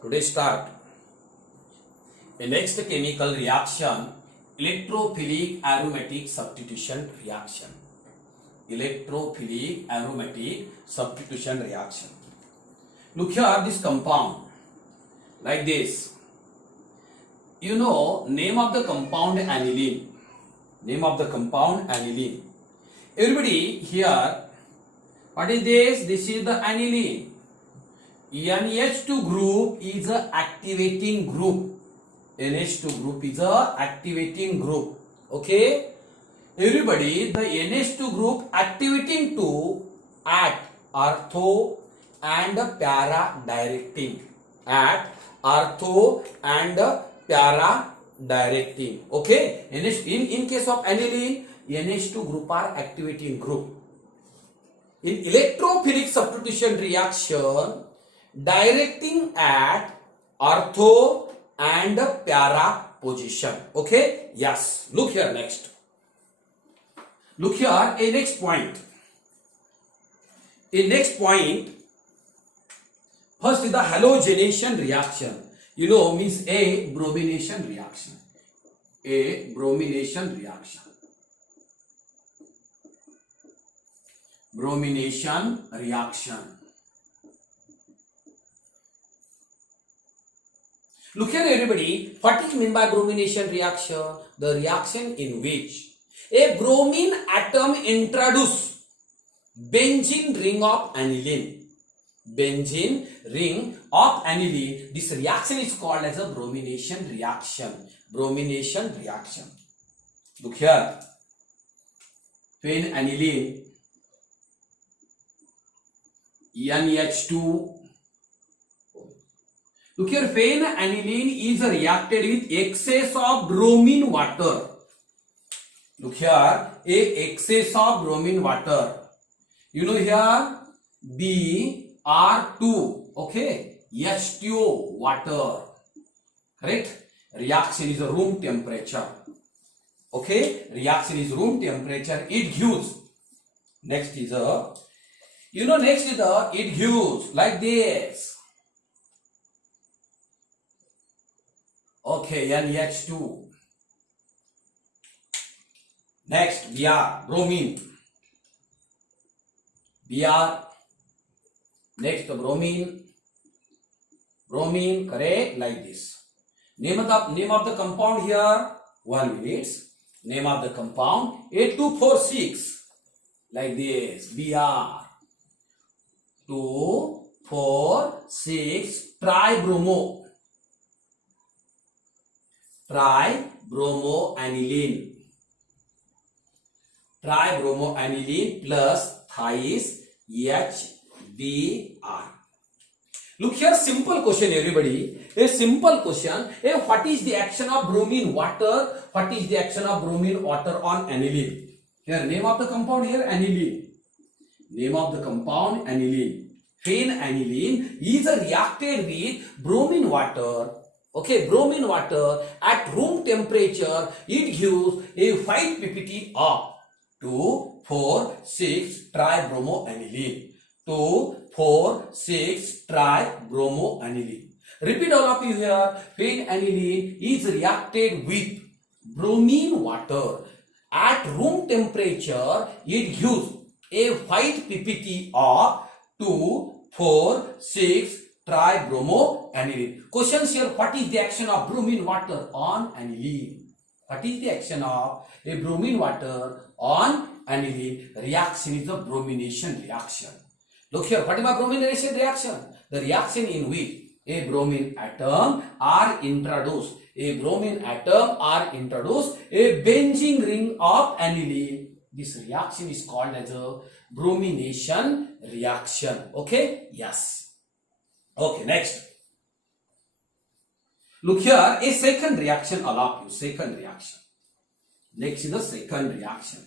Today start a next chemical reaction, electrophilic aromatic substitution reaction. Electrophilic aromatic substitution reaction. Look here, this compound like this. You know name of the compound aniline. Name of the compound aniline. Everybody here, what is this? This is the aniline. NH2 group is a activating group. NH2 group is a activating group. Okay. Everybody, the NH2 group activating to at ortho and para directing. At ortho and para directing. Okay. In case of aniline, NH2 group are activating group. In electrophilic substitution reaction, directing at ortho and para position. Okay. Yes. Look here next. Look here, a next point. A next point. First is the halogenation reaction. You know, means a bromination reaction. A bromination reaction. Bromination reaction. Look here everybody, what is meant by bromination reaction? The reaction in which a bromine atom introduce benzene ring of aniline. Benzene ring of aniline. This reaction is called as a bromination reaction. Bromination reaction. Look here. Phenaniline, NH2. Look here, phenaniline is reacted with excess of bromine water. Look here, a excess of bromine water. You know here, Br2, okay, H2O, water. Correct? Reaction is a room temperature. Okay, reaction is room temperature. It gives. Next is a, you know, next is the, it gives like this. Okay, NH2. Next, Br, bromine. Br. Next, bromine. Bromine, correct, like this. Name of the compound here, 1 minute. Name of the compound, A246. Like this, Br. 2, 4, 6, tribromo. Tribromoaniline. Tribromoaniline plus thys HBr. Look here, simple question everybody. A simple question. What is the action of bromine water? What is the action of bromine water on aniline? Here, name of the compound here, aniline. Name of the compound, aniline. Phenaniline is reacted with bromine water. Okay, bromine water at room temperature, it gives a 5 ppt of 2, 4, 6 tribromoaniline. 2, 4, 6 tribromoaniline. Repeat all of you here. Phenaniline is reacted with bromine water. At room temperature, it gives a 5 ppt of 2, 4, 6 tribromoaniline. Questions here, what is the action of bromine water on aniline? What is the action of a bromine water on aniline? Reaction is a bromination reaction. Look here, what is a bromination reaction? The reaction in which a bromine atom are introduced. A bromine atom are introduced a benzene ring of aniline. This reaction is called as a bromination reaction. Okay? Yes. Okay, next. Look here, a second reaction allow you. Second reaction. Next is the second reaction.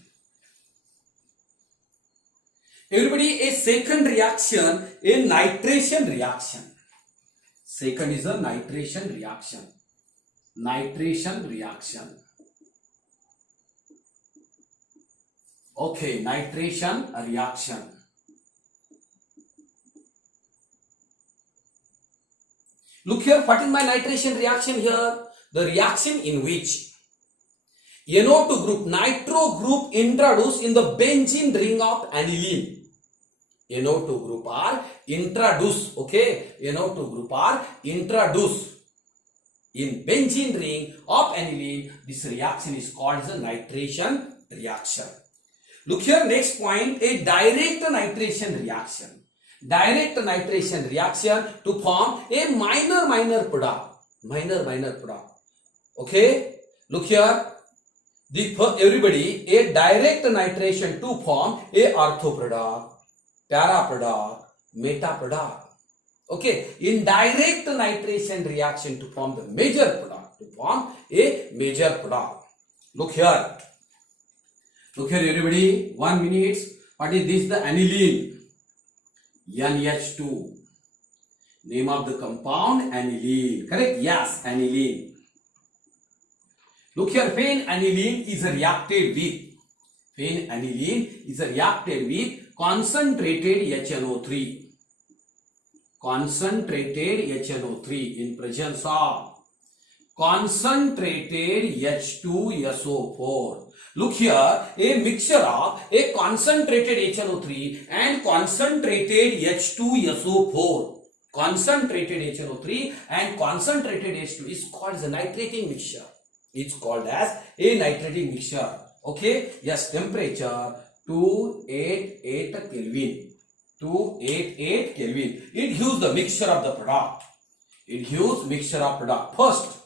Everybody, a second reaction, a nitration reaction. Second is a nitration reaction. Nitration reaction. Okay, nitration reaction. Look here, what is my nitration reaction here? The reaction in which NO2 group, nitro group introduced in the benzene ring of aniline. NO2 group are introduced, okay? NO2 group are introduced in benzene ring of aniline. This reaction is called the nitration reaction. Look here, next point, a direct nitration reaction. Direct nitration reaction to form a minor product. Minor product. Okay? Look here. Everybody, a direct nitration to form a ortho product, para product, meta product. Okay? In direct nitration reaction to form the major product. To form a major product. Look here. Look here, everybody. 1 minute. What is this? The aniline. NH2. Name of the compound, aniline. Correct? Yes, aniline. Look here, phenaniline is reacted with concentrated HNO3. Concentrated HNO3 in presence of concentrated H2SO4. Look here, a mixture of a concentrated HNO3 and concentrated H2SO4. Concentrated HNO3 and concentrated H2 is called as a nitrating mixture. It's called as a nitrating mixture. Okay? Yes, temperature 288 Kelvin. 288 Kelvin. It gives the mixture of the product. It gives mixture of product. First,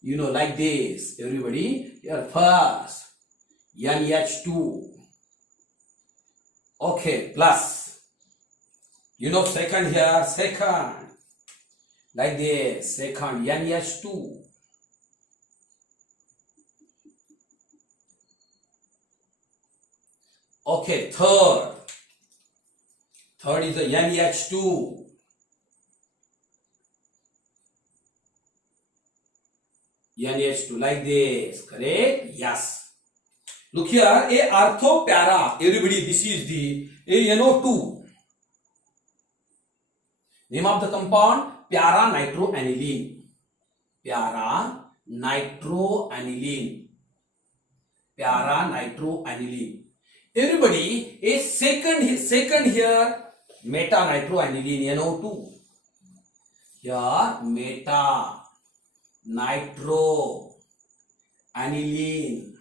you know, like this. Everybody, here first, NH2. Okay, plus. You know, second here, second. Like this, second, NH2. Okay, third. Third is the NH2. NH2 like this, correct? Yes. Look here, a ortho para. Everybody, this is the NO2. Name of the compound, para nitroaniline. Para nitroaniline. Para nitroaniline. Everybody, a second here, meta nitroaniline, NO2. Here, meta nitroaniline.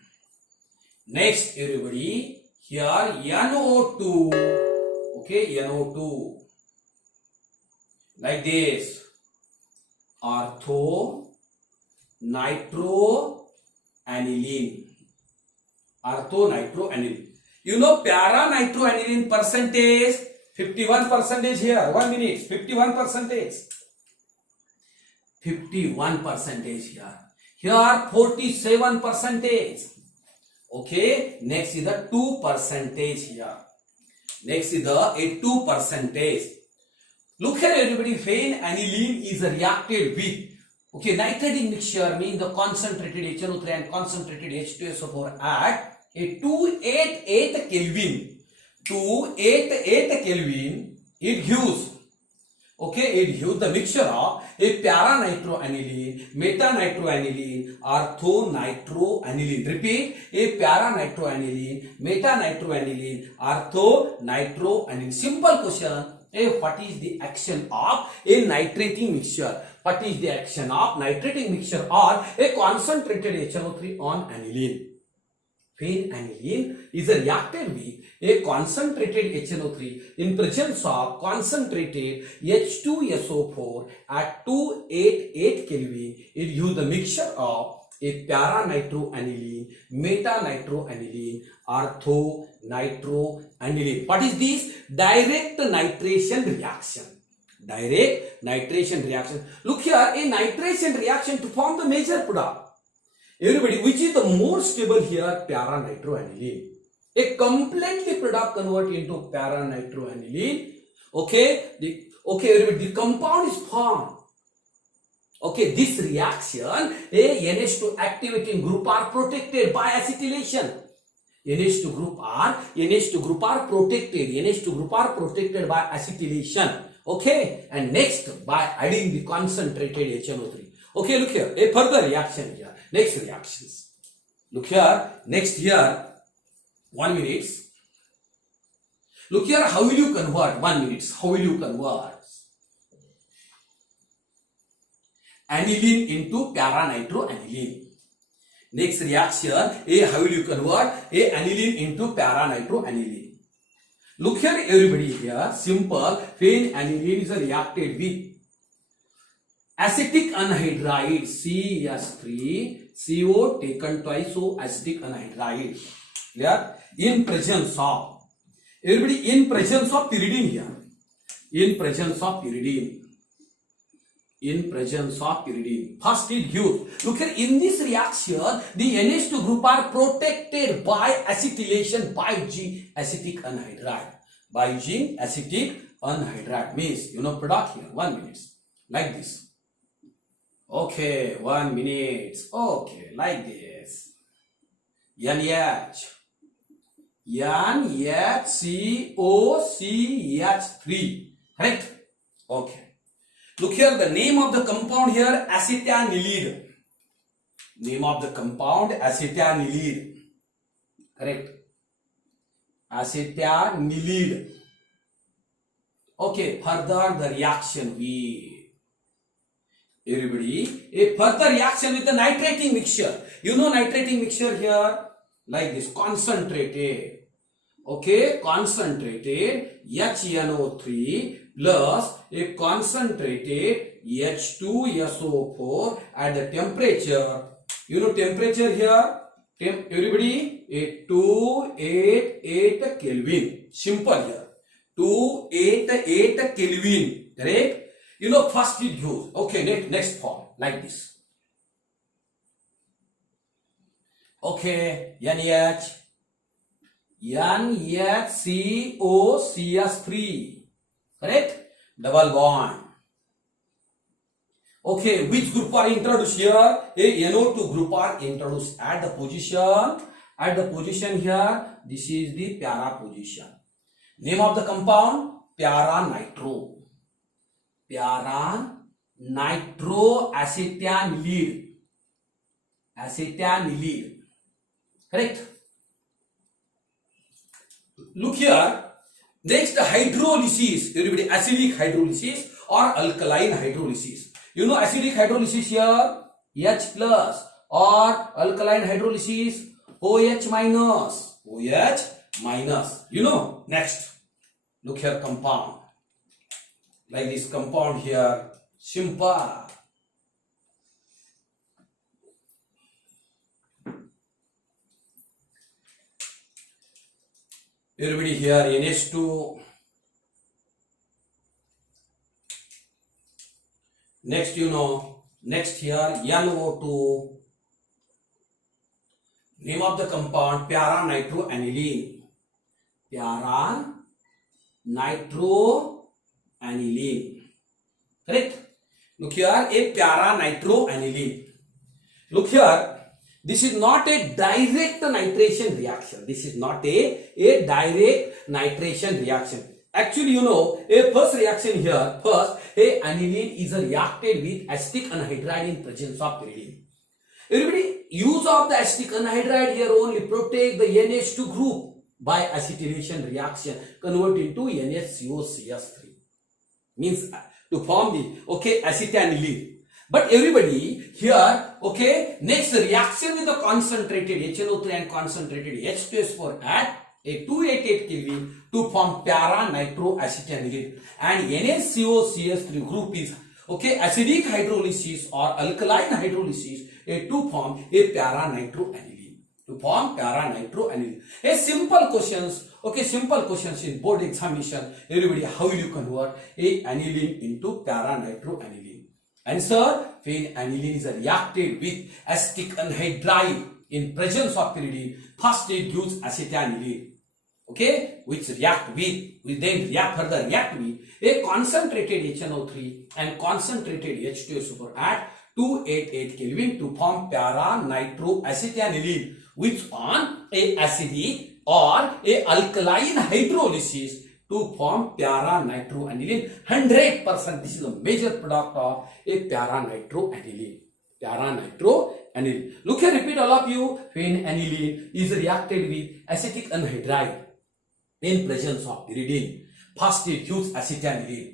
Next, everybody, here NO2. Okay, NO2. Like this. Ortho nitroaniline. Ortho nitroaniline. You know, para nitroaniline percentage, 51% here. 1 minute, 51%. 51% here. Here 47%. Okay. Next is the 2% here. Next is the 2%. Look here, everybody. Phenaniline is reacted with. Okay, nitrating mixture means the concentrated HNO3 and concentrated H2SO4 at a 288 Kelvin. 288 Kelvin. It gives. Okay, it gives the mixture of a para nitroaniline, meta nitroaniline, ortho nitroaniline. Repeat, a para nitroaniline, meta nitroaniline, ortho nitroaniline. Simple question. What is the action of a nitrating mixture? What is the action of nitrating mixture or a concentrated HNO3 on aniline? Phenaniline is reacted with a concentrated HNO3 in presence of concentrated H2SO4 at 288 Kelvin. It gives the mixture of a para nitroaniline, meta nitroaniline, ortho nitroaniline. What is this? Direct nitration reaction. Direct nitration reaction. Look here, a nitration reaction to form the major product. Everybody, which is the more stable here? Para nitroaniline. A completely product convert into para nitroaniline. Okay, everybody, the compound is formed. Okay, this reaction, a NH2 activating group are protected by acetylation. NH2 group are protected. NH2 group are protected by acetylation. Okay, and next by adding the concentrated HNO3. Okay, look here, a further reaction here. Next reactions. Look here, next here, 1 minute. Look here, how will you convert? 1 minute. How will you convert aniline into para-nitroaniline? Next reaction, how will you convert aniline into para-nitroaniline? Look here, everybody here, simple. Phenaniline is reacted with acetic anhydride CS3, CO taken twice, so acetic anhydride. Clear? In presence of, everybody, in presence of pyridine here. In presence of pyridine. In presence of pyridine. First it gives. Look here, in this reaction, the NH2 group are protected by acetylation by G acetic anhydride. By G acetic anhydride means, product here. 1 minute. Like this. Okay, 1 minute. Okay, like this. NH. NHCOCH3. Correct? Okay. Look here, the name of the compound here, acetanilide. Name of the compound, acetanilide. Correct? Acetanilide. Okay, further the reaction with, everybody, a further reaction with the nitrating mixture. Nitrating mixture here, like this, concentrated. Okay, concentrated HNO3 plus a concentrated H2SO4 at the temperature. Temperature here, everybody, a 288 Kelvin. Simple here. 288 Kelvin. Correct? First it goes. Okay, next form, like this. Okay, NHCOCH3. Correct? Double bond. Okay, which group are introduced here? A NO2 group are introduced at the position. At the position here, this is the para position. Name of the compound, para-nitro. Para-nitroacetanilide. Acetanilide. Correct? Look here. Next, hydrolysis. Everybody, acidic hydrolysis or alkaline hydrolysis. Acidic hydrolysis here, H plus, or alkaline hydrolysis, OH minus. OH minus. Next. Look here, compound. Like this compound here, simple. Everybody here, NH2. Next, next here, NO2. Name of the compound, para-nitroaniline. Para-nitroaniline. Correct? Look here, a para-nitroaniline. Look here. This is not a direct nitration reaction. This is not a direct nitration reaction. Actually, a first reaction here, first, a aniline is reacted with acetic anhydride in presence of pyridine. Everybody, use of the acetic anhydride here only protect the NH2 group by acetylation reaction, convert into NHCOCH3. Means to form the, acetanilide. But everybody here, next reaction with the concentrated HNO3 and concentrated H2SO4 at a 288 Kelvin to form para-nitroacetanilide, and NHCOCH3 group is acidic hydrolysis or alkaline hydrolysis to form a para-nitroaniline. To form para-nitroaniline. A simple questions, simple questions in board examination. Everybody, how will you convert a aniline into para-nitroaniline? Answer, phenaniline is reacted with acetic anhydride in presence of pyridine. First it gives acetanilide. Which react with, we then further react with a concentrated HNO3 and concentrated H2SO4 at 288 Kelvin to form para-nitroacetanilide, which on a acidic or a alkaline hydrolysis to form para-nitroaniline. 100% this is a major product of a para-nitroaniline. Para-nitroaniline. Look here, repeat all of you. Phenaniline is reacted with acetic anhydride in presence of pyridine. First it gives acetaniline.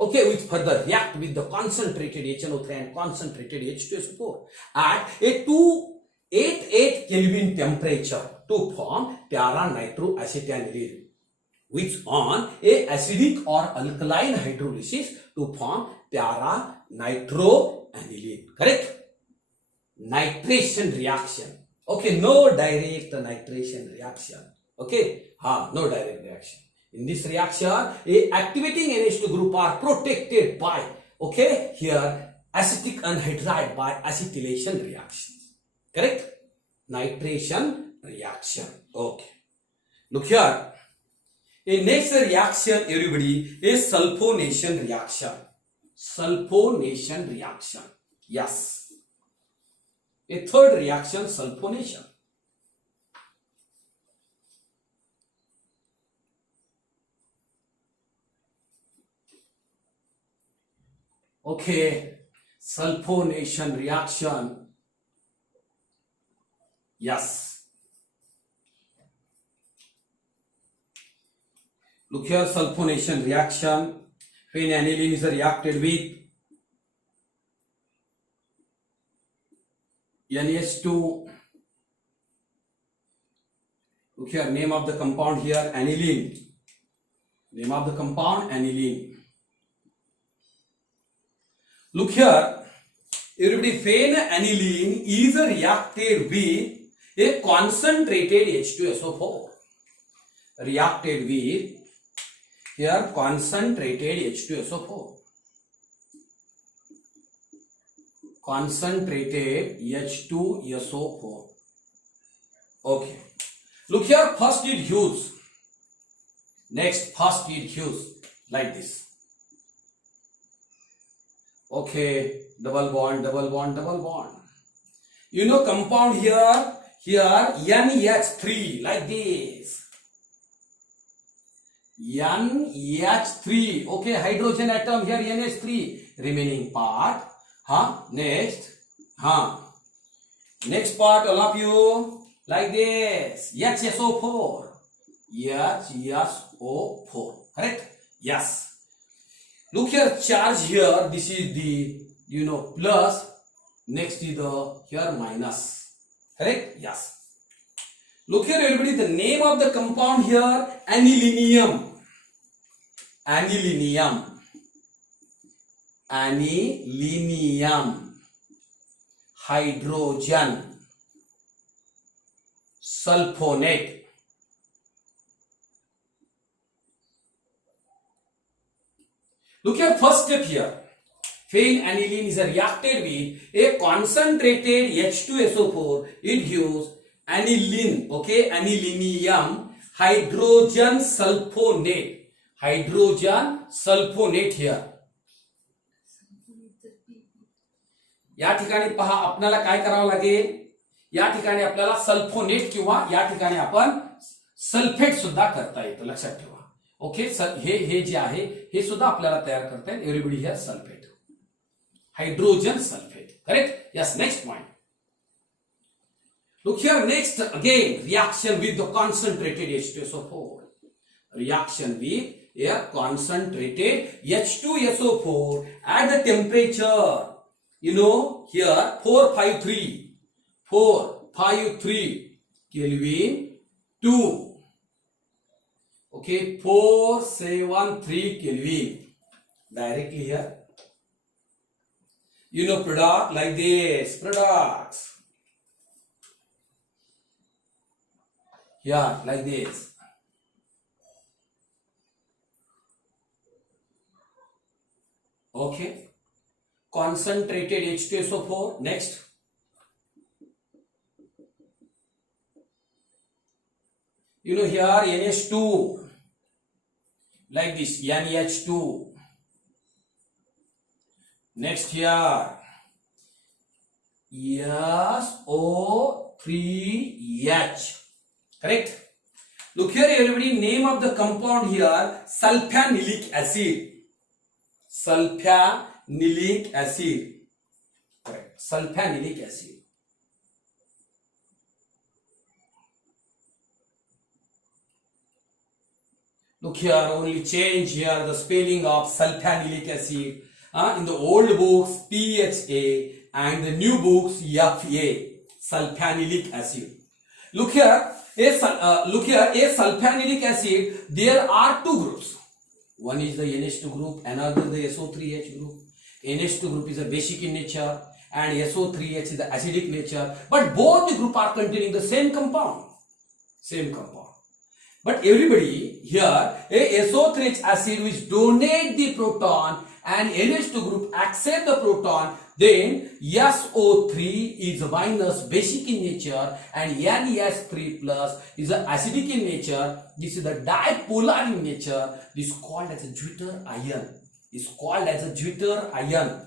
Okay, which further react with the concentrated HNO3 and concentrated H2SO4 at a 288 Kelvin temperature to form para-nitroacetanilline, which on a acidic or alkaline hydrolysis to form para-nitroaniline. Correct? Nitration reaction. Okay, no direct nitration reaction. Okay, no direct reaction. In this reaction, a activating NH2 group are protected by, okay, here acetic anhydride by acetylation reactions. Correct? Nitration reaction. Okay. Look here. A next reaction, everybody, is sulfonation reaction. Sulfonation reaction. Yes. A third reaction, sulfonation. Okay, sulfonation reaction. Yes. Look here, sulfonation reaction. Phenaniline is reacted with NH2. Look here, name of the compound here, aniline. Name of the compound, aniline. Look here, everybody, phenaniline is reacted with a concentrated H2SO4. Reacted with here concentrated H2SO4. Concentrated H2SO4. Okay. Look here, first it gives. Next, first it gives like this. Okay, double bond, double bond, double bond. You know compound here NH3 like this. NH3. Okay, hydrogen atom here NH3. Remaining part. Next. Next part, all of you, like this. HSO4. HSO4. Correct? Yes. Look here, charge here. This is the, plus. Next is the here minus. Correct? Yes. Look here, everybody. The name of the compound here, anilinium. Anilinium. Anilinium. Hydrogen. Sulfonate. Look here, first step here. Phenaniline is reacted with a concentrated H2SO4. It gives aniline, okay, anilinium, hydrogen sulfonate. Hydrogen sulfonate here. या ठिकाणी पहा, आपल्याला काय करावं लागेल. या ठिकाणी आपल्याला सल्फोनेट किंवा या ठिकाणी आपण सल्फेट सुद्धा करता येतं, लक्षात ठेवा. ओके, हे जे आहे हे सुद्धा आपल्याला तयार करता येईल. Everybody here sulphate, hydrogen sulphate. Correct? Yes. Next point. Look here, next again reaction with the concentrated H2SO4. Reaction with a concentrated H2SO4 at the temperature, here 453 Kelvin 2. Okay, 473 Kelvin. Directly here. Product like this. Products. Yeah, like this. Okay. Concentrated H2SO4. Next. Here NH2. Like this. NH2. Next here. SO3H. Correct? Look here, everybody. Name of the compound here: sulfanylic acid. Sulfanylic acid. Correct. Sulfanylic acid. Look here, only change here the spelling of sulfanylic acid. In the old books, PHA, and the new books, FA. Sulfanylic acid. Look here, a sulfanylic acid. There are two groups. One is the NH2 group, another the SO3H group. NH2 group is a basic in nature, and SO3H is the acidic nature. But both the group are containing the same compound. Same compound. But everybody here, a SO3H acid which donate the proton and NH2 group accept the proton, then SO3 is minus basic in nature and NS3 plus is acidic in nature. This is the dipolar in nature. This is called as a Jupiter ion. It's called as a Jupiter ion.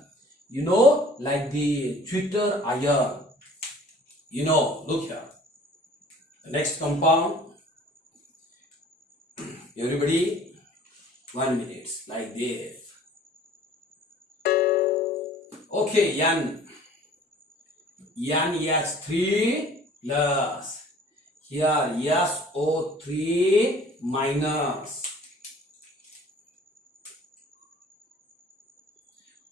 You know, like the Jupiter ion. You know, look here. The next compound. Everybody, 1 minute, like this. Okay, N NH3 plus. Here, SO3 minus.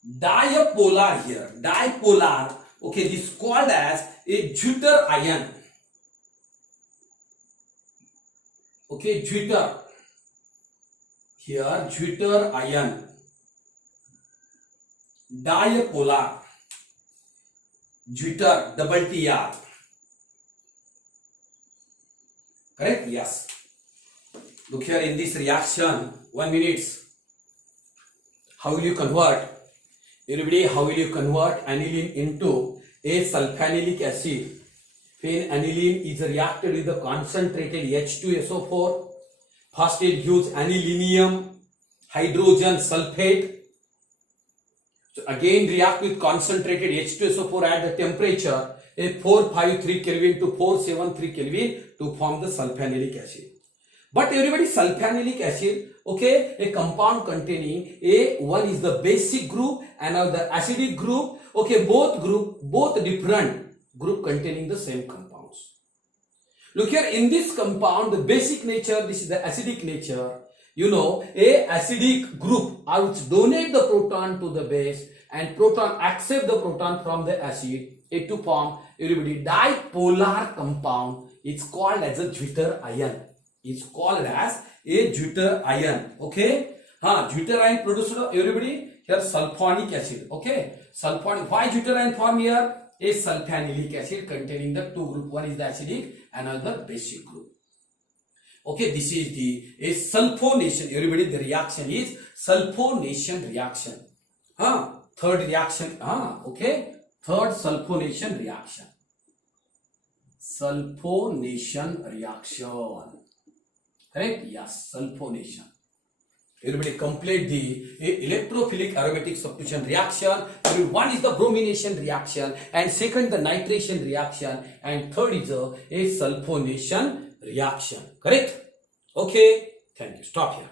Dipolar here, dipolar. Okay, this is called as a Jupiter ion. Okay, Jupiter. Here, Jupiter ion. Dipolar. Jupiter, double TR. Correct? Yes. Look here in this reaction, 1 minute. How will you convert? Everybody, how will you convert aniline into a sulfanylic acid? When aniline is reacted with the concentrated H2SO4, first it gives anilinium hydrogen sulfate. So again react with concentrated H2SO4 at the temperature a 453 Kelvin to 473 Kelvin to form the sulfanylic acid. But everybody, sulfanylic acid, okay, a compound containing one is the basic group and another acidic group. Okay, both different group containing the same compounds. Look here, in this compound, the basic nature, this is the acidic nature. You know, a acidic group are which donate the proton to the base and proton accept the proton from the acid to form everybody dipolar compound. It's called as a Jupiter ion. It's called as a Jupiter ion. Okay, Jupiter ion produced everybody here sulfonic acid. Okay, sulfonic. Why Jupiter ion form here? A sulfanylic acid containing the two group. One is the acidic, another basic group. Okay, this is the sulfonation. Everybody, the reaction is sulfonation reaction. Third reaction. Okay, third sulfonation reaction. Sulfonation reaction. Correct? Yes, sulfonation. Everybody complete the electrophilic aromatic substitution reaction. One is the bromination reaction, and second the nitration reaction, and third is a sulfonation reaction. Correct? Okay. Thank you. Stop here.